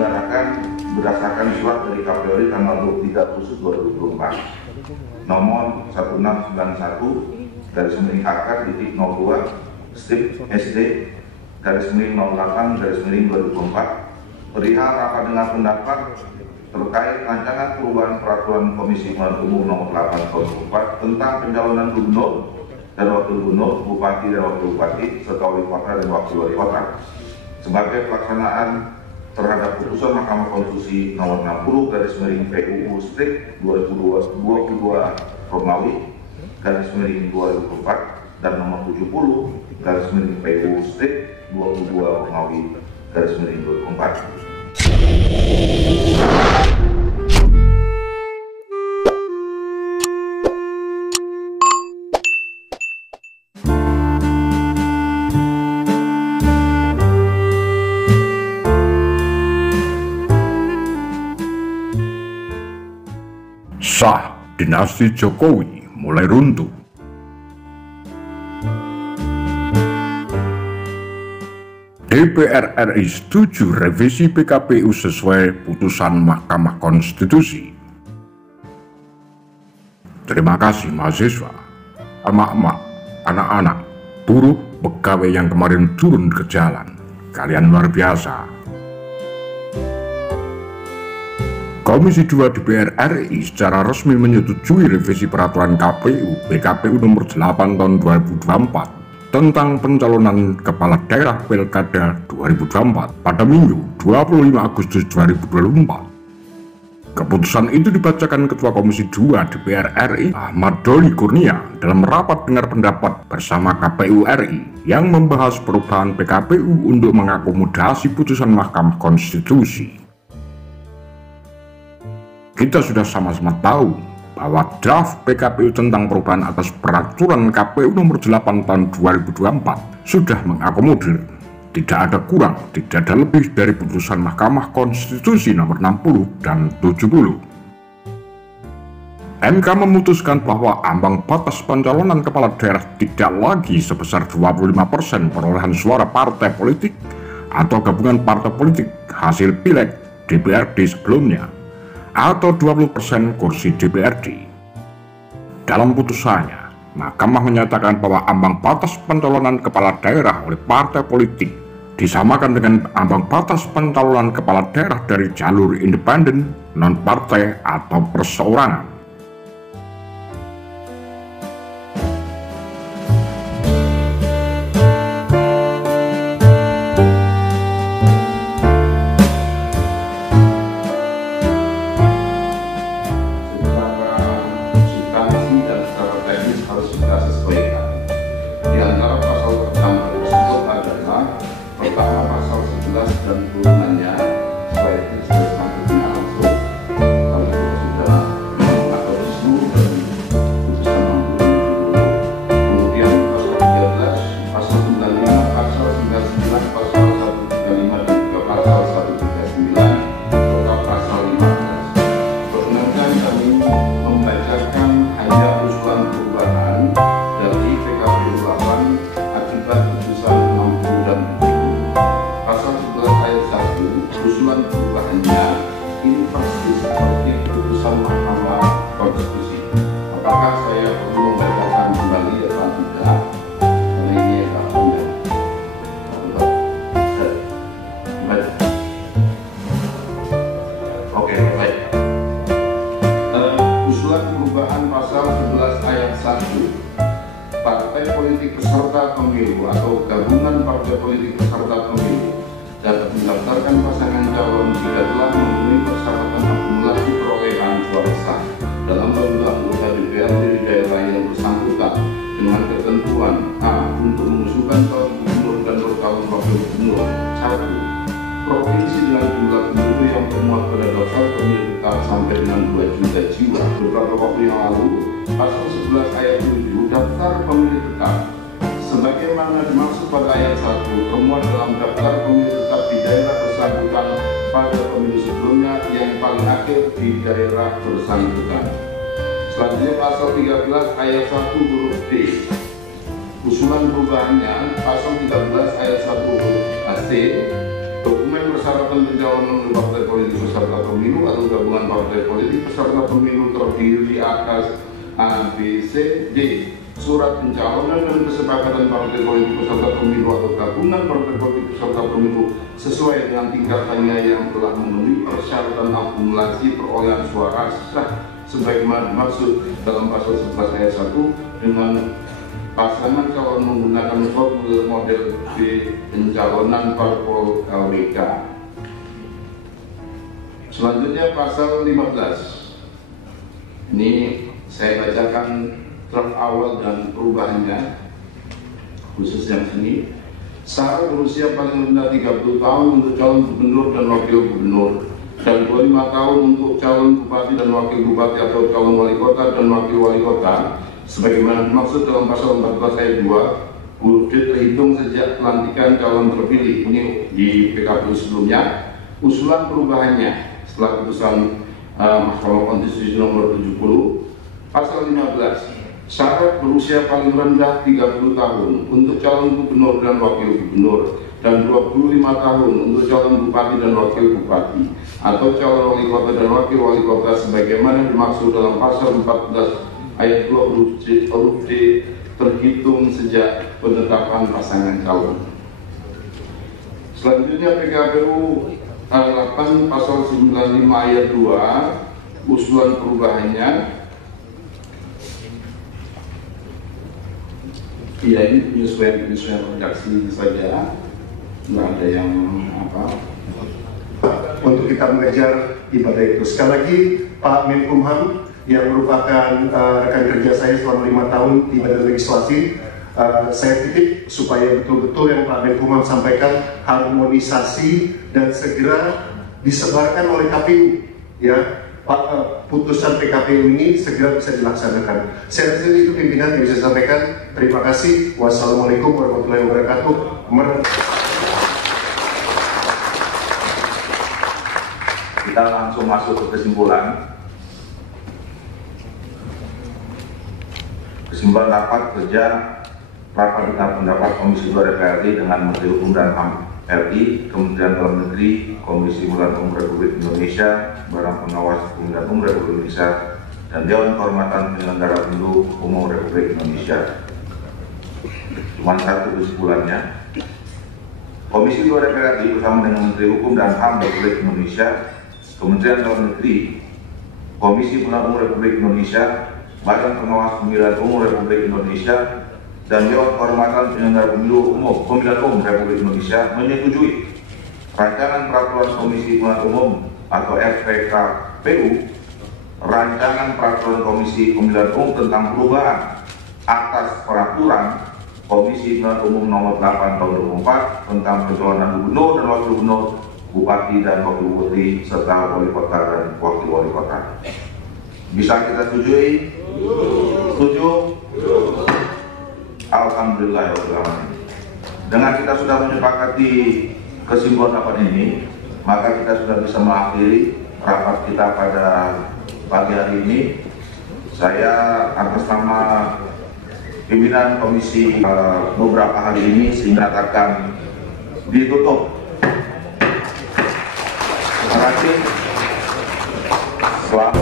diselenggarakan berdasarkan surat dari KPU RI tanggal 23 Agustus 2024 nomor 1691/02/SD/08/2004 perihal rapat dengar pendapat terkait rancangan perubahan peraturan Komisi Pemilihan Umum nomor 8 tahun 2004 tentang pencalonan gubernur dan wakil gubernur, bupati dan wakil bupati, serta wali kota dan wakil wali kota sebagai pelaksanaan terhadap putusan Mahkamah Konstitusi nomor 60/PUU/22/2004 dan nomor 70/PUU/22/2004. Sah, dinasti Jokowi mulai runtuh. DPR RI setuju revisi PKPU sesuai putusan Mahkamah Konstitusi. Terima kasih mahasiswa, emak-emak, anak-anak, buruh, pegawai yang kemarin turun ke jalan. Kalian luar biasa. Komisi 2 DPR RI secara resmi menyetujui revisi peraturan KPU PKPU nomor 8 tahun 2024 tentang pencalonan kepala daerah Pilkada 2024 pada Minggu 25 Agustus 2024. Keputusan itu dibacakan Ketua Komisi 2 DPR RI Ahmad Doli Kurnia dalam rapat dengar pendapat bersama KPU RI yang membahas perubahan PKPU untuk mengakomodasi putusan Mahkamah Konstitusi. Kita sudah sama-sama tahu bahwa draft PKPU tentang perubahan atas peraturan KPU nomor 8 tahun 2024 sudah mengakomodir, tidak ada kurang, tidak ada lebih dari putusan Mahkamah Konstitusi nomor 60 dan 70. MK memutuskan bahwa ambang batas pencalonan kepala daerah tidak lagi sebesar 25% perolehan suara partai politik atau gabungan partai politik hasil pileg DPRD sebelumnya, atau 20% kursi DPRD. Dalam putusannya, Mahkamah menyatakan bahwa ambang batas pencalonan kepala daerah oleh partai politik disamakan dengan ambang batas pencalonan kepala daerah dari jalur independen, non-partai, atau perseorangan. Pemilu atau gabungan partai politik peserta pemilu dapat mendaftarkan pasangan calon jika telah memenuhi persyaratan akumulasi perolehan suara sah dalam pemilu anggota DPRD di daerah yang bersangkutan dengan ketentuan A. Untuk mengusulkan calon gubernur dan calon wakil gubernur 1. Provinsi dengan jumlah penduduk yang termuat pada daftar pemilih tetap sampai dengan 2 juta jiwa. Beberapa waktu yang lalu, pasal 11 ayat 7 daftar pemilih tetap sebagaimana dimaksud pada ayat 1 termuat dalam daftar pemilih tetap di daerah bersangkutan pada pemilu sebelumnya yang paling akhir di daerah bersangkutan. Selanjutnya pasal 13 ayat 1 huruf D. Usulan perubahannya pasal 13 ayat 1 huruf C. Dokumen persyaratan pencalonan partai politik peserta pemilu atau gabungan partai politik peserta pemilu terdiri atas A, B, C, D. Surat pencalonan dan kesepakatan partai politik peserta pemilu atau gabungan partai politik peserta pemilu sesuai dengan tingkatannya yang telah memenuhi persyaratan akumulasi perolehan suara sah sebagaimana dimaksud dalam pasal 11 ayat 1 dengan pasangan calon menggunakan formulir model B pencalonan parpol LWK. Selanjutnya pasal 15. Ini saya bacakan draft awal dan perubahannya, khusus yang sini. Syarat berusia paling rendah 30 tahun untuk calon gubernur dan wakil gubernur, dan 25 tahun untuk calon bupati dan wakil bupati atau calon wali kota dan wakil wali kota sebagaimana dimaksud dalam pasal 14 ayat 2 huruf D terhitung sejak pelantikan calon terpilih. Ini di PKPU sebelumnya. Usulan perubahannya setelah putusan Mahkamah Konstitusi nomor 70, pasal 15. Syarat berusia paling rendah 30 tahun untuk calon gubernur dan wakil gubernur, dan 25 tahun untuk calon bupati dan wakil bupati atau calon wali kota dan wakil wali kota sebagaimana dimaksud dalam pasal 14 ayat 2 huruf D terhitung sejak penetapan pasangan calon. Selanjutnya PKPU 8 pasal 95 ayat 2 usulan perubahannya. Ya, ini penyesuaian redaksi saja, nggak ada yang apa. Untuk kita mengejar ibadah itu. Sekali lagi Pak Menkumham yang merupakan rekan kerja saya selama 5 tahun di Badan Legislasi, saya titip supaya betul-betul yang Pak Menkumham sampaikan harmonisasi dan segera disebarkan oleh KPU, ya. Putusan PKPU ini segera bisa dilaksanakan. Saya rasa itu pimpinan yang bisa sampaikan. Terima kasih. Wassalamualaikum warahmatullahi wabarakatuh. Kita langsung masuk ke kesimpulan. Kesimpulan rapat kerja rapat dengan pendapat Komisi 2 DPR RI dengan Menteri Hukum dan HAM RI, Kementerian Dalam Negeri, Komisi Pemilihan Umum Republik Indonesia, Badan Pengawas Pemilihan Umum Republik Indonesia, dan Dewan Kehormatan Penyelenggara Pemilu Umum Republik Indonesia. Cuma satu kesimpulannya. Komisi 2 DPR RI bersama dengan Menteri Hukum dan HAM Republik Indonesia, Kementerian Dalam Negeri, Komisi Pemilihan Umum Republik Indonesia, Badan Pengawas Pemilihan Umum Republik Indonesia, dan Dewan Kehormatan Penyelenggara Pemilu Umum Pemilihan Umum Republik Indonesia menyetujui Rancangan Peraturan Komisi Pemilihan Umum atau RPKPU, Rancangan Peraturan Komisi Pemilihan Umum tentang perubahan atas peraturan Komisi Pemilihan Umum nomor 8 tahun 2004 tentang pencalonan gubernur dan wakil gubernur, bupati dan wakil bupati serta wali kota dan wakil wali kota. Bisa kita setujui? Setuju? Alhamdulillah. Dengan kita sudah menyepakati kesimpulan rapat ini, maka kita sudah bisa mengakhiri rapat kita pada pagi hari ini. Saya atas nama pimpinan komisi beberapa hari ini menyatakan ditutup. Terima kasih. Selamat.